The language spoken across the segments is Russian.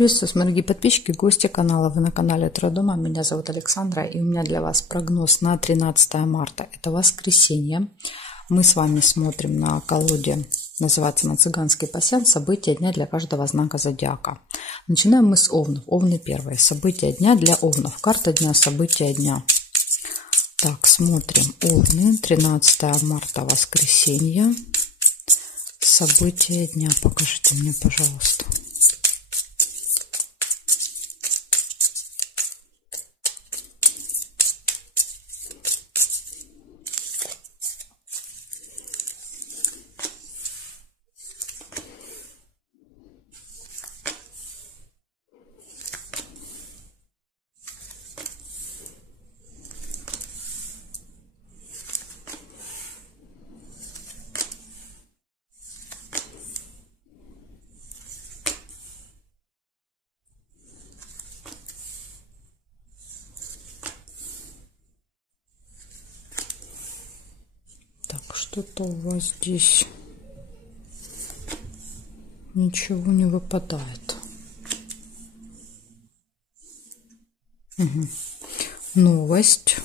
Приветствую вас, дорогие подписчики, гости канала. Вы на канале Утро-Дома. Меня зовут Александра, и у меня для вас прогноз на 13 марта. Это воскресенье. Мы с вами смотрим на колоде, называется «На цыганский пасьянс. События дня для каждого знака зодиака». Начинаем мы с овнов. Овны первые. События дня для овнов. Карта дня, события дня. Так, смотрим. Овны, 13 марта, воскресенье. События дня. Покажите мне, пожалуйста. Что-то у вас здесь ничего не выпадает. Угу. Новость.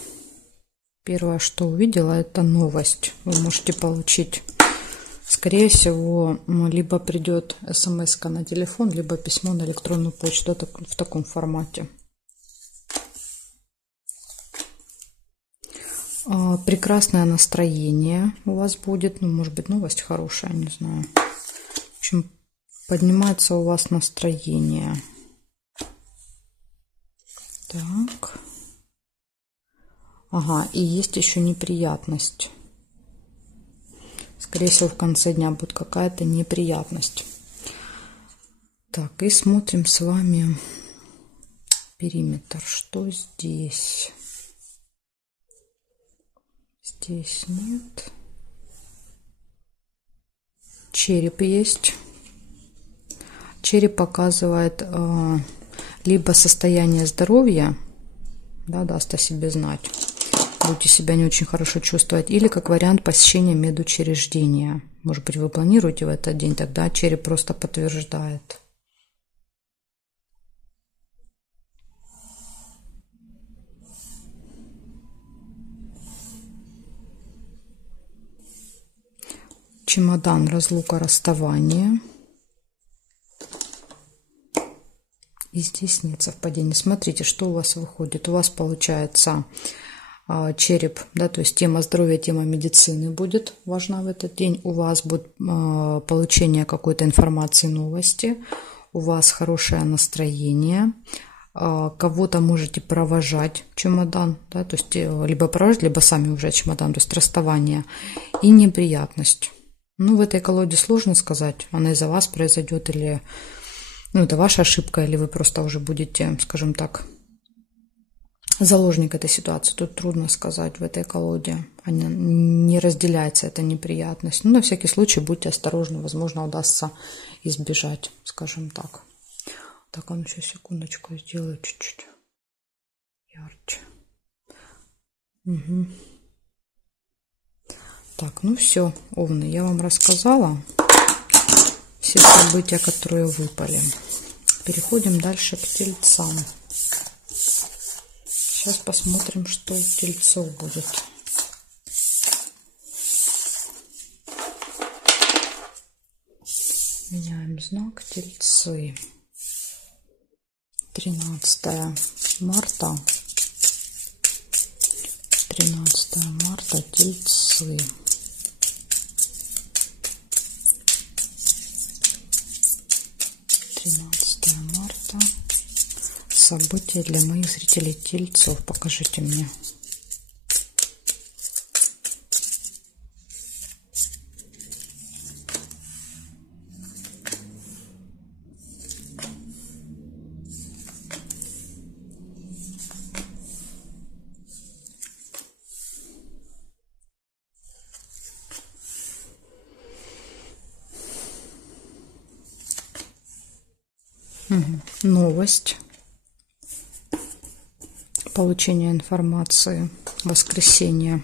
Первое, что увидела, это новость. Вы можете получить, скорее всего, либо придет смс-ка на телефон, либо письмо на электронную почту. Это в таком формате. Прекрасное настроение у вас будет. Ну, может быть, новость хорошая, не знаю. В общем, поднимается у вас настроение. Так. Ага, и есть еще неприятность. Скорее всего, в конце дня будет какая-то неприятность. Так, и смотрим с вами периметр. Что здесь? Здесь нет. Череп есть. Череп показывает либо состояние здоровья, да, даст о себе знать, будете себя не очень хорошо чувствовать, или как вариант посещения медучреждения. Может быть, вы планируете в этот день, тогда череп просто подтверждает. Чемодан, разлука, расставание. И здесь нет совпадений. Смотрите, что у вас выходит. У вас получается череп, да, то есть тема здоровья, тема медицины будет важна в этот день. У вас будет получение какой-то информации, новости. У вас хорошее настроение. Кого-то можете провожать чемодан, да, то есть либо провожать, либо сами уже чемодан, то есть расставание. И неприятность. Ну, в этой колоде сложно сказать, она из-за вас произойдет, или, ну, это ваша ошибка, или вы просто уже будете, скажем так, заложник этой ситуации. Тут трудно сказать в этой колоде. Она не разделяется, эта неприятность. Но на всякий случай будьте осторожны, возможно, удастся избежать, скажем так. Так, а ну сейчас, секундочку, сделаю чуть-чуть ярче. Угу. Так, ну все, овны, я вам рассказала все события, которые выпали. Переходим дальше к тельцам. Сейчас посмотрим, что у тельцов будет. Меняем знак, тельцы. 13 марта. 13 марта, тельцы. Марта. События для моих зрителей тельцов. Покажите мне. Новость. Получение информации. Воскресенье.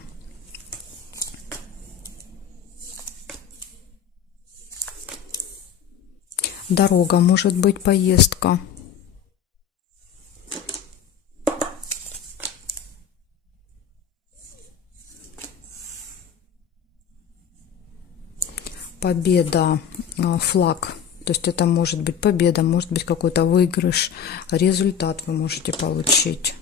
Дорога, может быть, поездка. победа, флаг. То есть это может быть победа, может быть какой-то выигрыш, результат вы можете получить.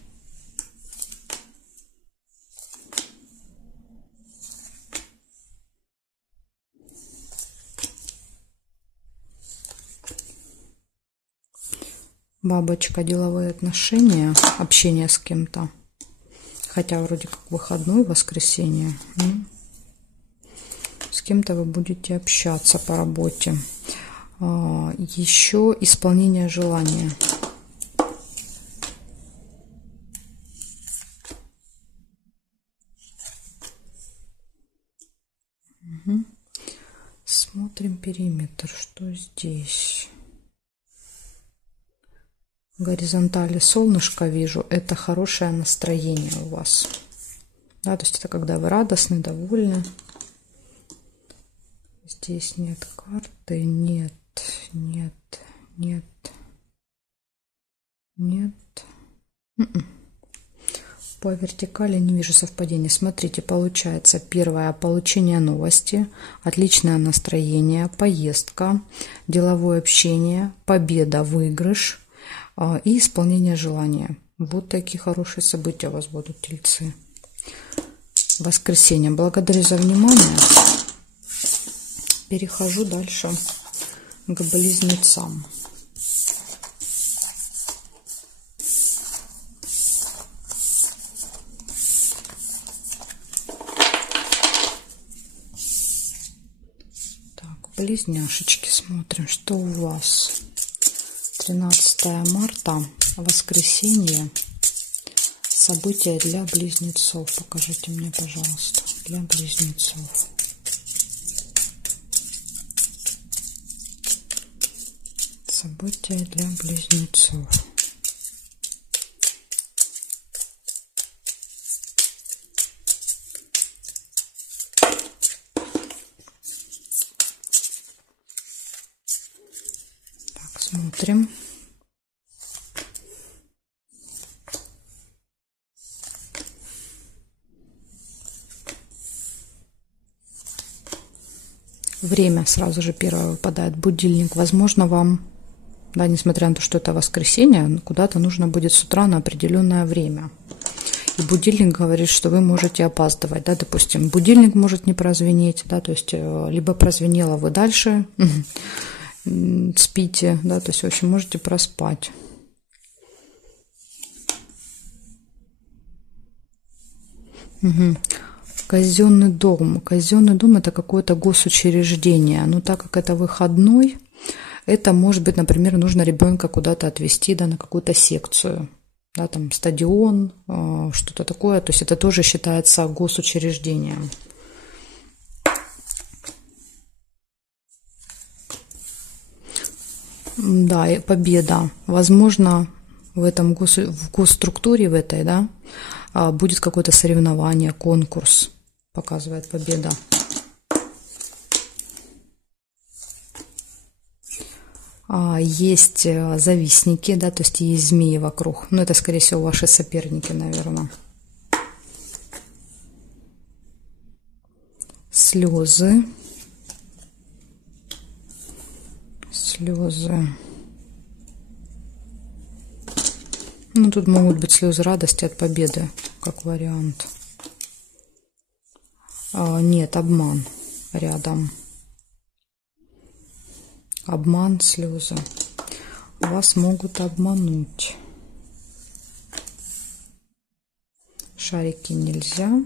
Бабочка, деловые отношения, общение с кем-то. Хотя вроде как выходной, воскресенье. С кем-то вы будете общаться по работе. Еще исполнение желания. Смотрим периметр, что здесь. В горизонтали солнышко вижу, это хорошее настроение у вас. Да, то есть это когда вы радостны, довольны. Здесь нет карты, нет. По вертикали не вижу совпадения. Смотрите, получается первое: получение новости, отличное настроение, поездка, деловое общение, победа, выигрыш и исполнение желания. Вот такие хорошие события у вас будут, тельцы. Воскресенье. Благодарю за внимание. Перехожу дальше к близнецам. Так, близняшечки, смотрим, что у вас. 13 марта, воскресенье. События для близнецов. Покажите мне, пожалуйста, для близнецов. События для близнецов. Так, смотрим. Время сразу же первое выпадает. Будильник. Возможно, вам, да, несмотря на то, что это воскресенье, куда-то нужно будет с утра на определенное время. И будильник говорит, что вы можете опаздывать, да, допустим, будильник может не прозвенеть, да, то есть либо прозвенело, вы дальше спите, да, то есть, в общем, можете проспать. Казенный дом. Казенный дом — это какое-то госучреждение. Но так как это выходной, это может быть, например, нужно ребенка куда-то отвезти, да, на какую-то секцию, да, там стадион, что-то такое. То есть это тоже считается госучреждением. Да, и победа. Возможно, в этом в госструктуре, в этой, да, будет какое-то соревнование, конкурс. Показывает победа. Есть завистники, да, то есть есть змеи вокруг. Но это, скорее всего, ваши соперники, наверное. Слезы. Слезы. Ну, тут могут быть слезы радости от победы, как вариант. Нет, обман рядом. Обман, слезы. Вас могут обмануть. Шарики нельзя.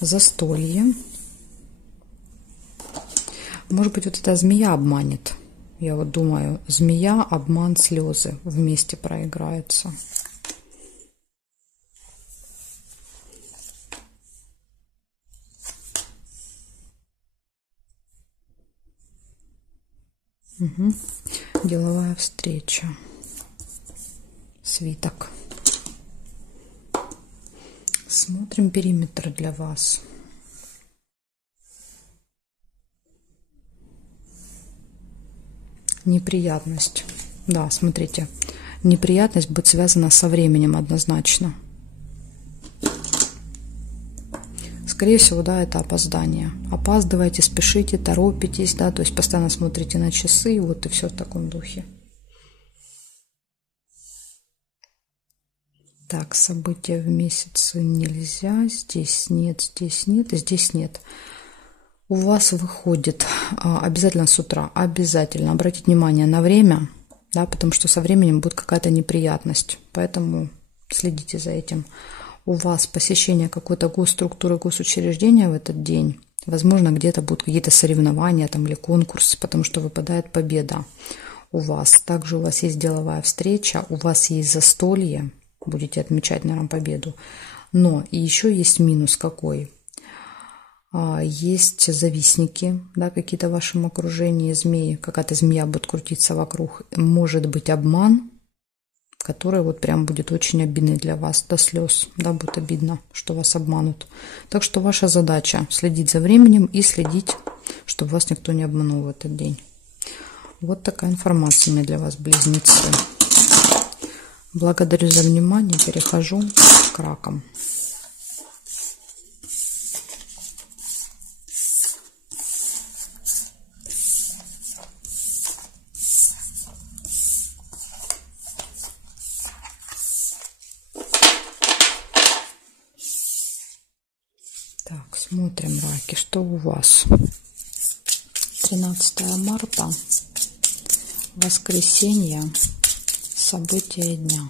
Застолье. Может быть, вот эта змея обманет. Я вот думаю, змея, обман, слезы вместе проиграются. Угу. Деловая встреча. Свиток. Смотрим периметр для вас. Неприятность. Да, смотрите. Неприятность будет связана со временем однозначно. скорее всего, да, это опоздание. Опаздываете, спешите, торопитесь, да, то есть постоянно смотрите на часы, вот и все в таком духе. Так, события в месяце нельзя, здесь нет, здесь нет, здесь нет. У вас выходит обязательно с утра, обязательно обратить внимание на время, да, потому что со временем будет какая-то неприятность, поэтому следите за этим. У вас посещение какой-то госструктуры, госучреждения в этот день, возможно, где-то будут какие-то соревнования там, или конкурсы, потому что выпадает победа у вас. Также у вас есть деловая встреча, у вас есть застолье, будете отмечать, наверное, победу. Но и еще есть минус какой. Есть завистники, да, какие-то в вашем окружении, змеи, какая-то змея будет крутиться вокруг. Может быть обман, который вот прям будет очень обидный для вас, до слез, да, будет обидно, что вас обманут. Так что ваша задача следить за временем и следить, чтобы вас никто не обманул в этот день. Вот такая информация у меня для вас, близнецы. Благодарю за внимание, перехожу к ракам. Так, смотрим, раки, что у вас. 13 марта, воскресенье, события дня.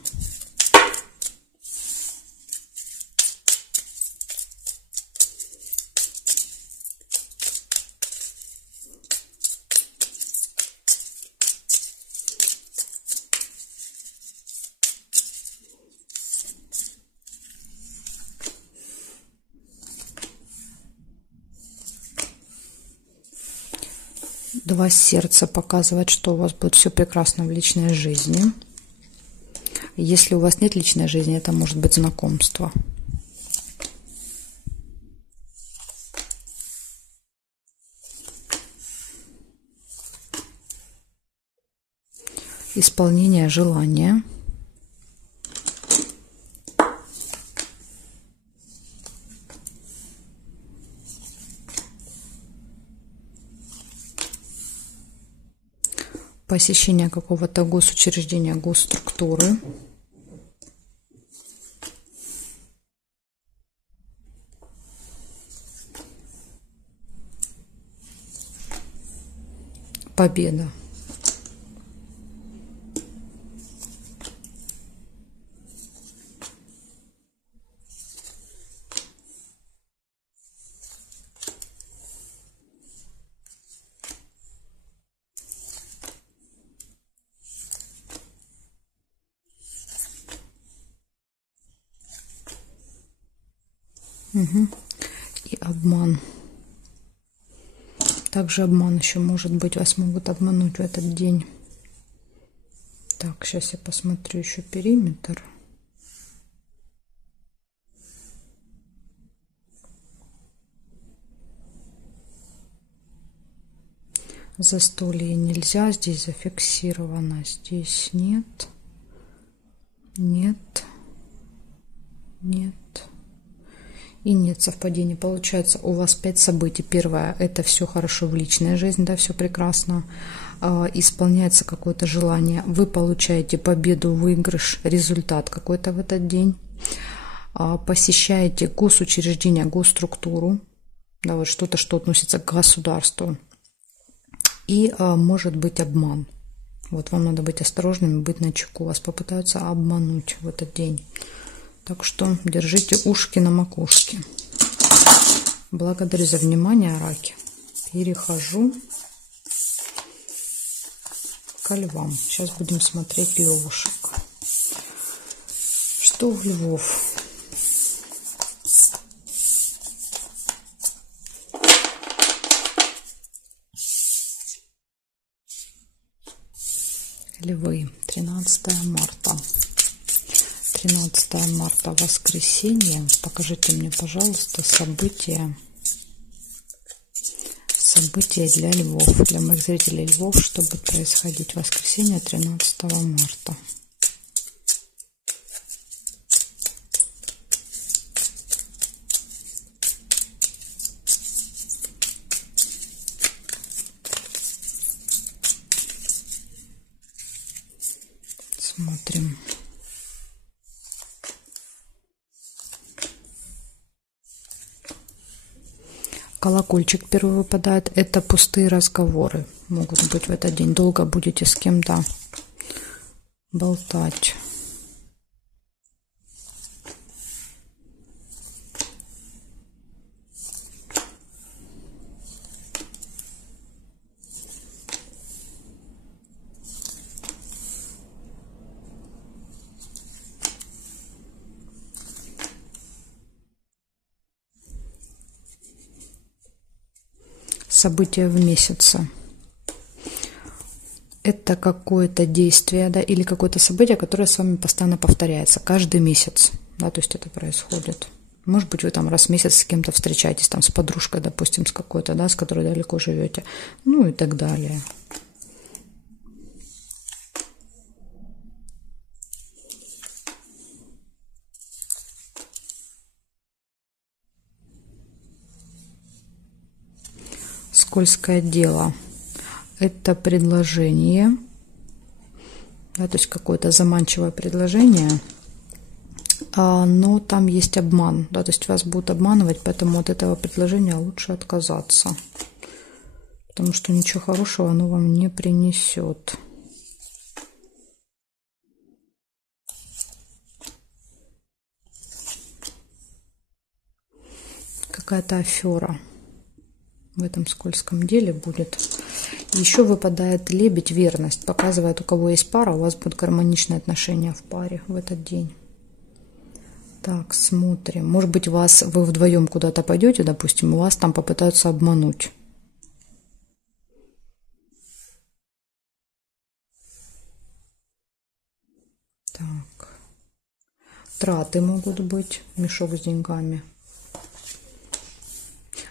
Два сердца показывает, что у вас будет все прекрасно в личной жизни. Если у вас нет личной жизни, это может быть знакомство. Исполнение желания. Посещение какого-то госучреждения, госструктуры. Победа. И обман. Также обман еще может быть. Вас могут обмануть в этот день. Так, сейчас я посмотрю еще периметр. Застолье нельзя. Здесь зафиксировано. Здесь нет. Нет. Нет. И нет совпадений. Получается, у вас 5 событий. Первое, это все хорошо в личной жизни, да, все прекрасно. Исполняется какое-то желание. Вы получаете победу, выигрыш, результат какой-то в этот день. Посещаете госучреждение, госструктуру, да, вот что-то, что относится к государству. И может быть обман. Вот вам надо быть осторожными, быть начеку. Вас попытаются обмануть в этот день. Так что держите ушки на макушке. Благодарю за внимание, раки. Перехожу к львам. Сейчас будем смотреть львушек. Что у львов? Львы, 13 марта. 13 марта, воскресенье. Покажите мне, пожалуйста, события для львов. Для моих зрителей львов, что будет происходить в воскресенье 13 марта. Смотрим. Колокольчик первый выпадает. Это пустые разговоры могут быть в этот день. Долго будете с кем-то болтать. События в месяце. Это какое-то действие, да, или какое-то событие, которое с вами постоянно повторяется каждый месяц, да, то есть это происходит. Может быть, вы там раз в месяц с кем-то встречаетесь, там с подружкой, допустим, с какой-то, да, с которой далеко живете, ну и так далее. Скользкое дело. Это предложение, да, то есть какое-то заманчивое предложение, но там есть обман, да, то есть вас будут обманывать, поэтому от этого предложения лучше отказаться, потому что ничего хорошего оно вам не принесет. Какая-то афера в этом скользком деле будет. Еще выпадает лебедь, верность. Показывает, у кого есть пара, у вас будут гармоничные отношения в паре в этот день. Так, смотрим. Может быть, вы вдвоем куда-то пойдете, допустим, и вас там попытаются обмануть. Так. Траты могут быть, мешок с деньгами.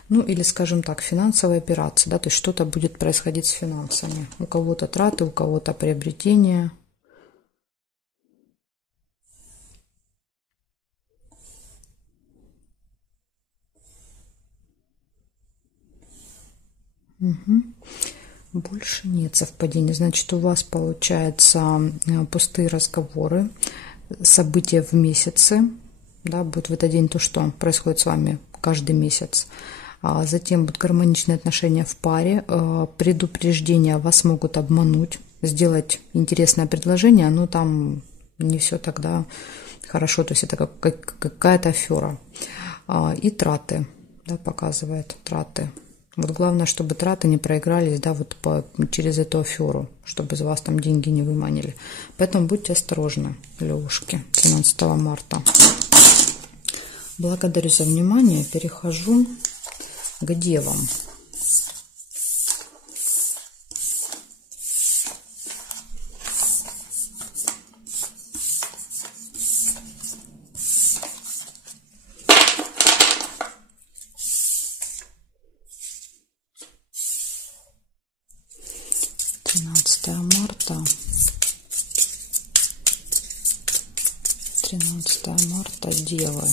Ну, или, скажем так, финансовые операции, да, то есть что-то будет происходить с финансами. У кого-то траты, у кого-то приобретения. Угу. Больше нет совпадений. Значит, у вас получается пустые разговоры, события в месяце, да, будет в этот день то, что происходит с вами каждый месяц. Затем будут гармоничные отношения в паре, предупреждения, вас могут обмануть, сделать интересное предложение, но там не все тогда хорошо, то есть это какая-то афера. И траты, да, показывает траты. Вот главное, чтобы траты не проигрались, да, вот через эту аферу, чтобы из вас там деньги не выманили. Поэтому будьте осторожны, левушки, 13 марта. Благодарю за внимание, перехожу к девам. Марта, 13 марта, девы.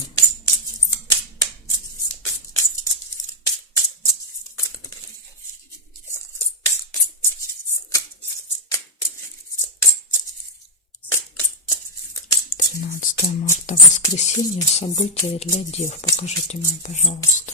Марта, воскресенье, события для дев. Покажите мне, пожалуйста.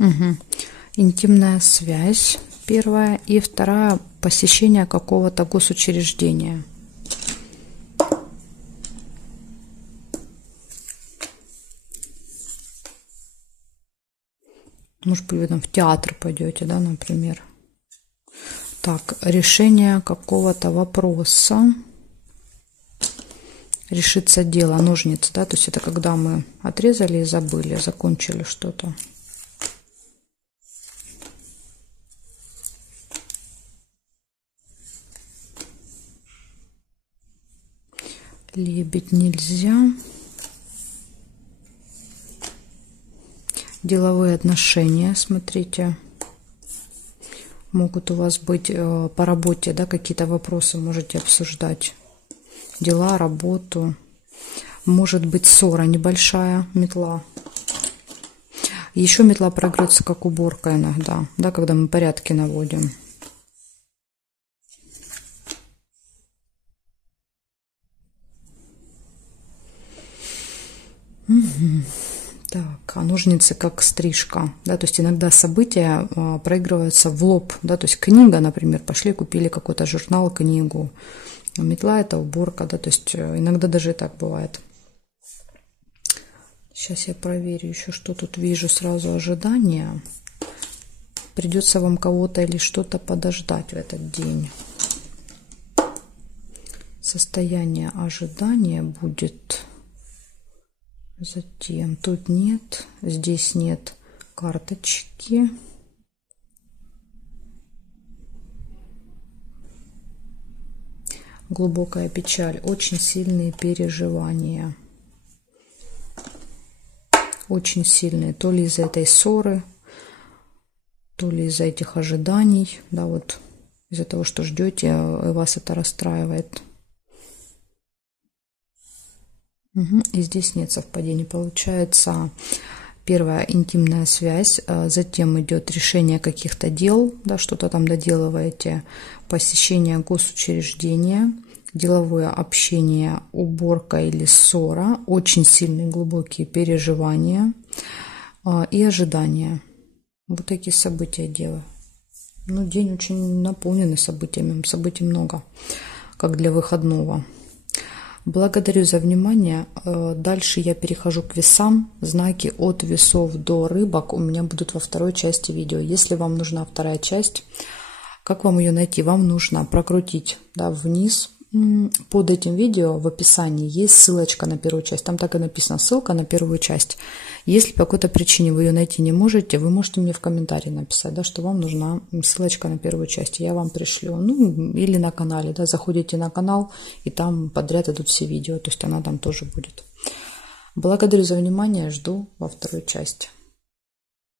Угу. Интимная связь первая, и вторая — посещение какого-то госучреждения. Может быть, вы там в театр пойдете, да, например. Так, решение какого-то вопроса. Решится дело, ножницы, да, то есть это когда мы отрезали и забыли, закончили что-то. Лебедь нельзя. Деловые отношения, смотрите, могут у вас быть по работе, да, какие-то вопросы можете обсуждать. Дела, работу. Может быть ссора небольшая, метла. Еще метла прогрется как уборка иногда, да, когда мы порядки наводим. Угу. Так, а ножницы как стрижка, да, то есть иногда события проигрываются в лоб, да, то есть книга, например, пошли купили какой-то журнал, книгу, метла это уборка, да, то есть иногда даже и так бывает. Сейчас я проверю еще, что тут вижу, сразу ожидание. Придется вам кого-то или что-то подождать в этот день. Состояние ожидания будет. Затем тут нет, здесь нет карточки. Глубокая печаль, очень сильные переживания. Очень сильные, то ли из-за этой ссоры, то ли из-за этих ожиданий, да, вот из-за того, что ждете, и вас это расстраивает. И здесь нет совпадений. Получается, первая интимная связь, затем идет решение каких-то дел, да, что-то там доделываете, посещение госучреждения, деловое общение, уборка или ссора, очень сильные глубокие переживания и ожидания. Вот такие события, Девы. Ну, день очень наполненный событиями, событий много, как для выходного. Благодарю за внимание. Дальше я перехожу к весам. Знаки от весов до рыбок у меня будут во второй части видео. Если вам нужна вторая часть, как вам ее найти? Вам нужно прокрутить, да, вниз. Под этим видео в описании есть ссылочка на первую часть. Там так и написано: ссылка на первую часть. Если по какой-то причине вы ее найти не можете, вы можете мне в комментарии написать, да, что вам нужна ссылочка на первую часть. Я вам пришлю. Ну, или на канале. Да, заходите на канал, и там подряд идут все видео. То есть она там тоже будет. Благодарю за внимание. Жду во второй части.